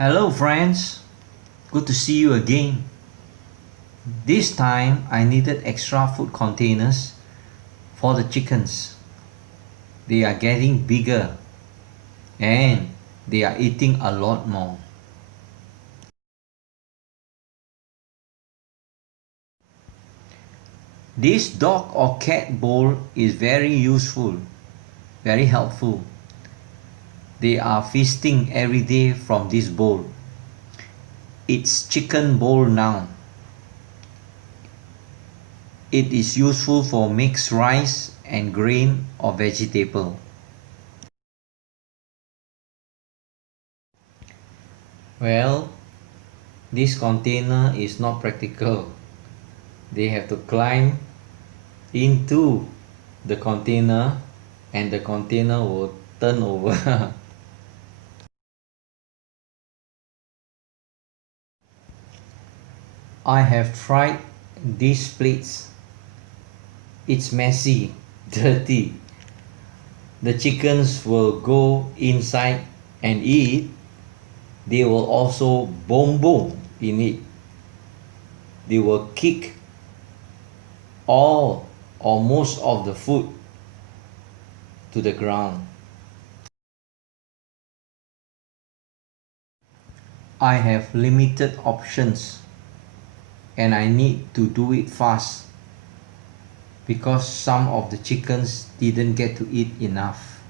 Hello friends, good to see you again. This time I needed extra food containers for the chickens. They are getting bigger and they are eating a lot more. This dog or cat bowl is very useful, very helpful. They are feasting every day from this bowl. It's chicken bowl now. It is useful for mixed rice and grain or vegetable. Well, this container is not practical. They have to climb into the container and the container will turn over. I have tried these plates. It's messy, dirty. The chickens will go inside and eat. They will also boom boom in it. They will kick all or most of the food to the ground. I have limited options and I need to do it fast because some of the chickens didn't get to eat enough.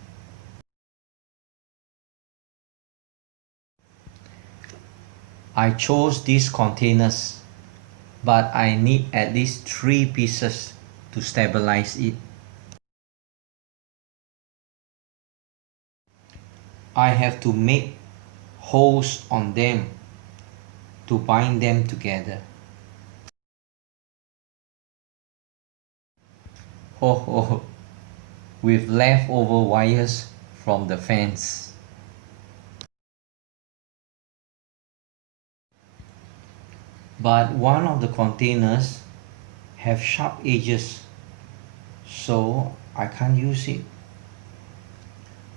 I chose these containers, but I need at least 3 pieces to stabilize it. I have to make holes on them to bind them together. Ho ho, with leftover wires from the fence. But one of the containers have sharp edges, so I can't use it.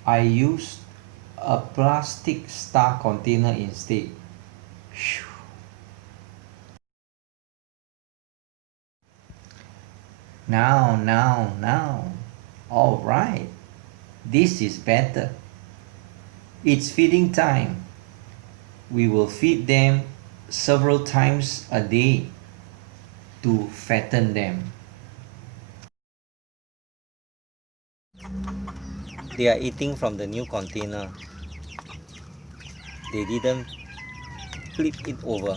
I used a plastic star container instead. Phew. Now. All right, this is better. It's feeding time. We will feed them several times a day to fatten them. They are eating from the new container. They didn't flip it over.